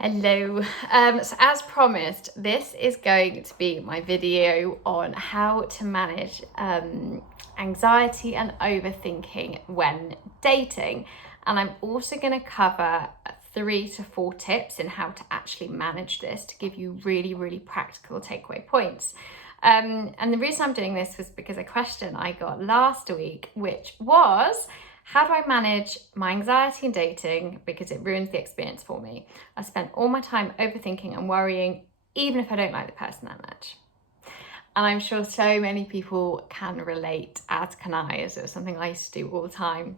Hello. So as promised, this is going to be my video on how to manage anxiety and overthinking when dating. And I'm also going to cover 3 to 4 tips in how to actually manage this to give you really, really practical takeaway points. And the reason I'm doing this was because a question I got last week, which was, how do I manage my anxiety in dating because it ruins the experience for me? I spent all my time overthinking and worrying, even if I don't like the person that much. And I'm sure so many people can relate, as can I, as it was something I used to do all the time.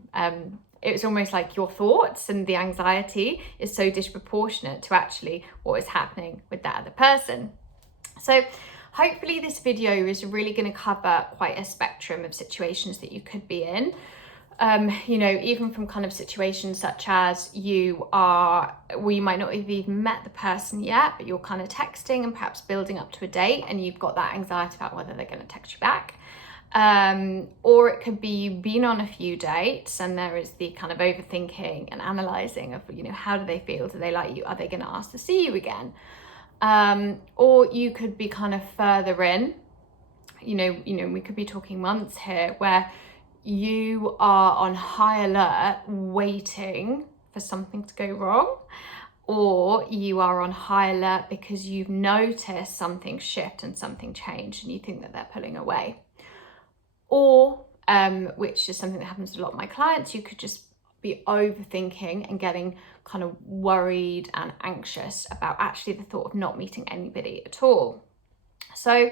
It was almost like your thoughts and the anxiety is so disproportionate to actually what is happening with that other person. So hopefully this video is really going to cover quite a spectrum of situations that you could be in. Even from kind of situations such as you might not have even met the person yet, but you're kind of texting and perhaps building up to a date and you've got that anxiety about whether they're going to text you back. Or it could be you've been on a few dates and there is the kind of overthinking and analysing of, how do they feel? Do they like you? Are they going to ask to see you again? Or you could be kind of further in, we could be talking months here where you are on high alert waiting for something to go wrong, or you are on high alert because you've noticed something shift and something change and you think that they're pulling away. Or, which is something that happens to a lot of my clients, you could just be overthinking and getting kind of worried and anxious about actually the thought of not meeting anybody at all. So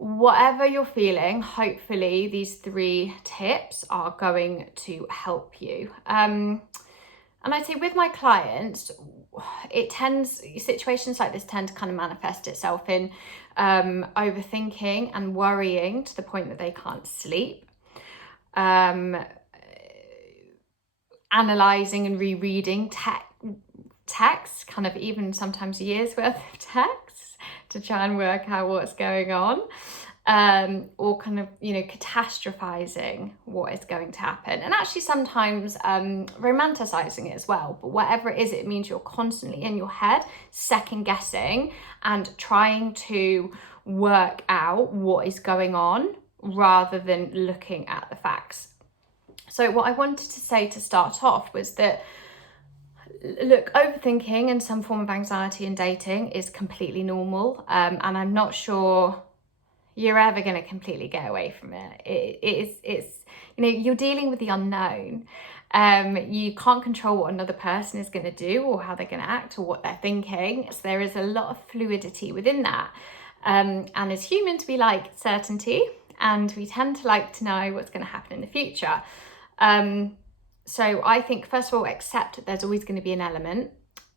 whatever you're feeling, hopefully these 3 tips are going to help you. And I'd say with my clients, situations like this tend to kind of manifest itself in overthinking and worrying to the point that they can't sleep, analysing and rereading texts, kind of even sometimes years worth of texts, to try and work out what's going on, or kind of, catastrophizing what is going to happen. And actually sometimes romanticizing it as well. But whatever it is, it means you're constantly in your head, second guessing and trying to work out what is going on rather than looking at the facts. So what I wanted to say to start off was that, look, overthinking and some form of anxiety in dating is completely normal, and I'm not sure you're ever going to completely get away from it. It's you're dealing with the unknown. You can't control what another person is going to do or how they're going to act or what they're thinking. So there is a lot of fluidity within that. And as humans, we like certainty and we tend to like to know what's going to happen in the future. So I think, first of all, accept that there's always going to be an element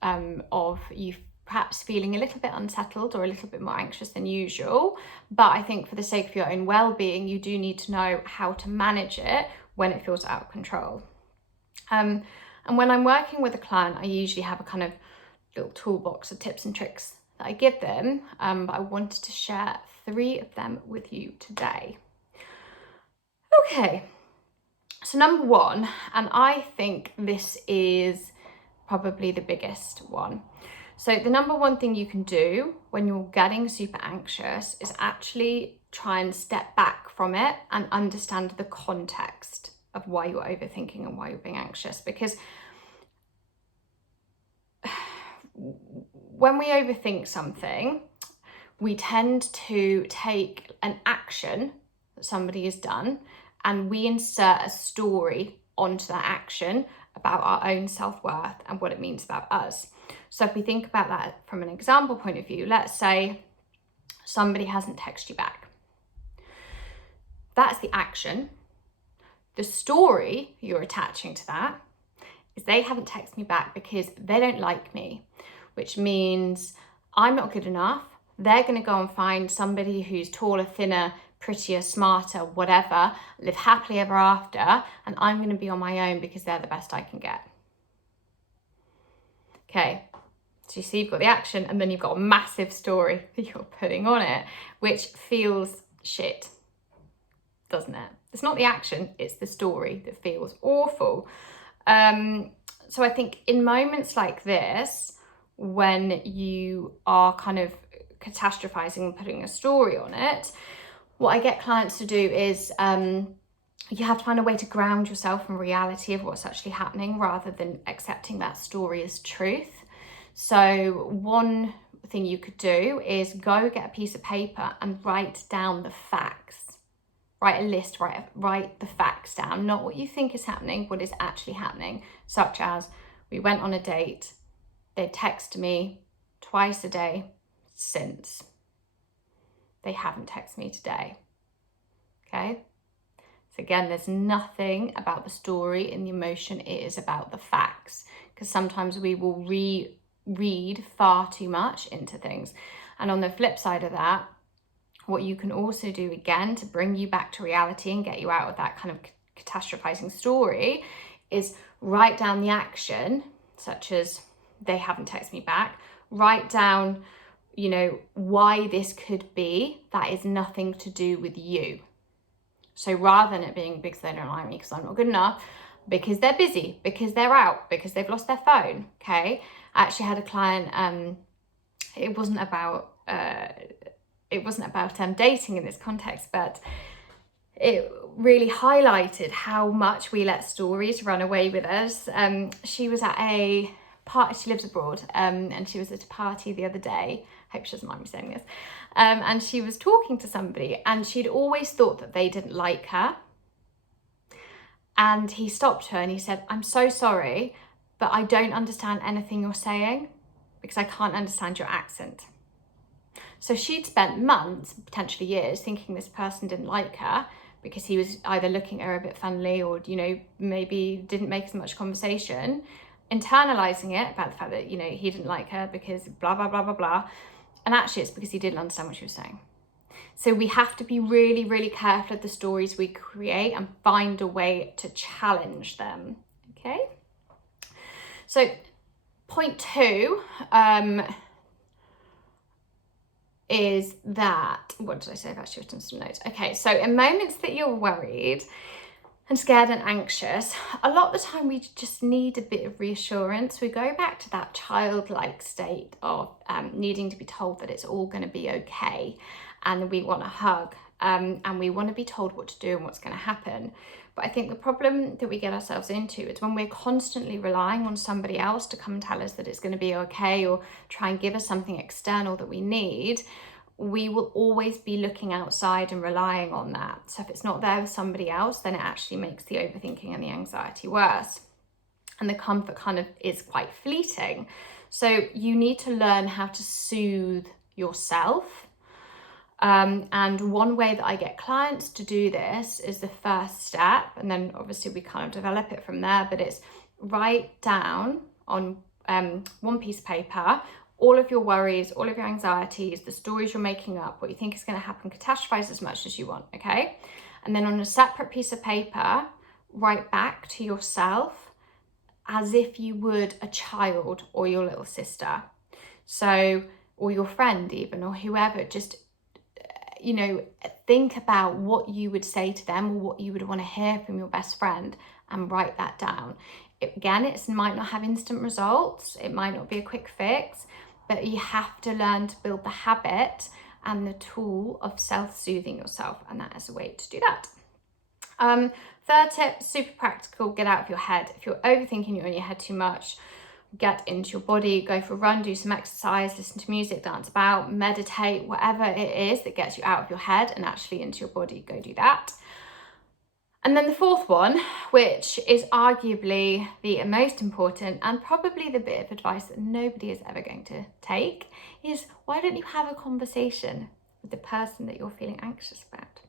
of you perhaps feeling a little bit unsettled or a little bit more anxious than usual. But I think for the sake of your own well-being, you do need to know how to manage it when it feels out of control. And when I'm working with a client, I usually have a kind of little toolbox of tips and tricks that I give them. But I wanted to share 3 of them with you today. Okay. So number 1, and I think this is probably the biggest one. So the number 1 thing you can do when you're getting super anxious is actually try and step back from it and understand the context of why you're overthinking and why you're being anxious. Because when we overthink something, we tend to take an action that somebody has done and we insert a story onto that action about our own self-worth and what it means about us. So if we think about that from an example point of view, let's say somebody hasn't texted you back. That's the action. The story you're attaching to that is they haven't texted me back because they don't like me, which means I'm not good enough. They're going to go and find somebody who's taller, thinner, prettier, smarter, whatever, live happily ever after, and I'm going to be on my own because they're the best I can get. Okay, so you see you've got the action and then you've got a massive story that you're putting on it, which feels shit, doesn't it? It's not the action, it's the story that feels awful. So I think in moments like this, when you are kind of catastrophizing and putting a story on it, what I get clients to do is you have to find a way to ground yourself in reality of what's actually happening rather than accepting that story as truth. So one thing you could do is go get a piece of paper and write down the facts. Write a list, write the facts down, not what you think is happening, what is actually happening, such as we went on a date, they text me twice a day since. They haven't texted me today, okay? So again, there's nothing about the story and the emotion, it is about the facts, because sometimes we will read far too much into things. And on the flip side of that, what you can also do, again, to bring you back to reality and get you out of that kind of catastrophizing story, is write down the action, such as they haven't texted me back. Write down, you know, why this could be that is nothing to do with you. So rather than it being because they don't like me, because I'm not good enough, because they're busy, because they're out, because they've lost their phone, okay? I actually had a client, it wasn't about dating in this context, but it really highlighted how much we let stories run away with us. She was at a party, she lives abroad, and she was at a party the other day. I hope she doesn't mind me saying this. And she was talking to somebody, and she'd always thought that they didn't like her. And he stopped her and he said, "I'm so sorry, but I don't understand anything you're saying because I can't understand your accent." So she'd spent months, potentially years, thinking this person didn't like her because he was either looking at her a bit funnily or, you know, maybe didn't make as much conversation, internalizing it about the fact that, you know, he didn't like her because blah, blah, blah, blah, blah. And actually it's because he didn't understand what she was saying. So we have to be really, really careful of the stories we create and find a way to challenge them, okay? So point 2, is that, what did I say? I've actually written some notes. Okay, so in moments that you're worried and scared and anxious, a lot of the time we just need a bit of reassurance. We go back to that childlike state of needing to be told that it's all going to be okay, and we want a hug, and we want to be told what to do and what's going to happen. But I think the problem that we get ourselves into is when we're constantly relying on somebody else to come and tell us that it's going to be okay or try and give us something external that we need, we will always be looking outside and relying on that. So if it's not there with somebody else, then it actually makes the overthinking and the anxiety worse. And the comfort kind of is quite fleeting. So you need to learn how to soothe yourself. And one way that I get clients to do this is the first step, and then obviously we kind of develop it from there, but it's write down on one piece of paper all of your worries, all of your anxieties, the stories you're making up, what you think is going to happen, catastrophize as much as you want, okay? And then on a separate piece of paper, write back to yourself as if you would a child or your little sister. So, or your friend even, or whoever, just, you know, think about what you would say to them or what you would want to hear from your best friend and write that down. Again, it might not have instant results. It might not be a quick fix, but you have to learn to build the habit and the tool of self-soothing yourself. And that is a way to do that. Third tip, super practical, get out of your head. If you're overthinking, you're in your head too much, get into your body, go for a run, do some exercise, listen to music, dance about, meditate, whatever it is that gets you out of your head and actually into your body, go do that. And then the fourth one, which is arguably the most important and probably the bit of advice that nobody is ever going to take, is why don't you have a conversation with the person that you're feeling anxious about?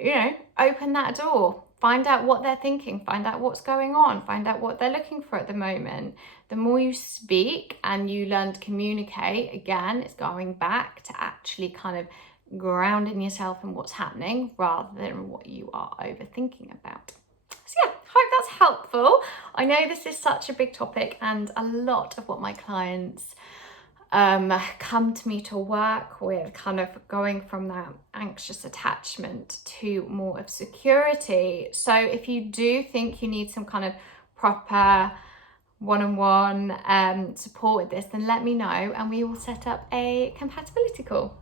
You know, open that door. Find out what they're thinking, find out what's going on, find out what they're looking for at the moment. The more you speak and you learn to communicate, again, it's going back to actually kind of grounding yourself in what's happening rather than what you are overthinking about. So yeah, hope that's helpful. I know this is such a big topic, and a lot of what my clients come to me to work with, kind of going from that anxious attachment to more of security. So if you do think you need some kind of proper one-on-one support with this, then let me know and we will set up a compatibility call.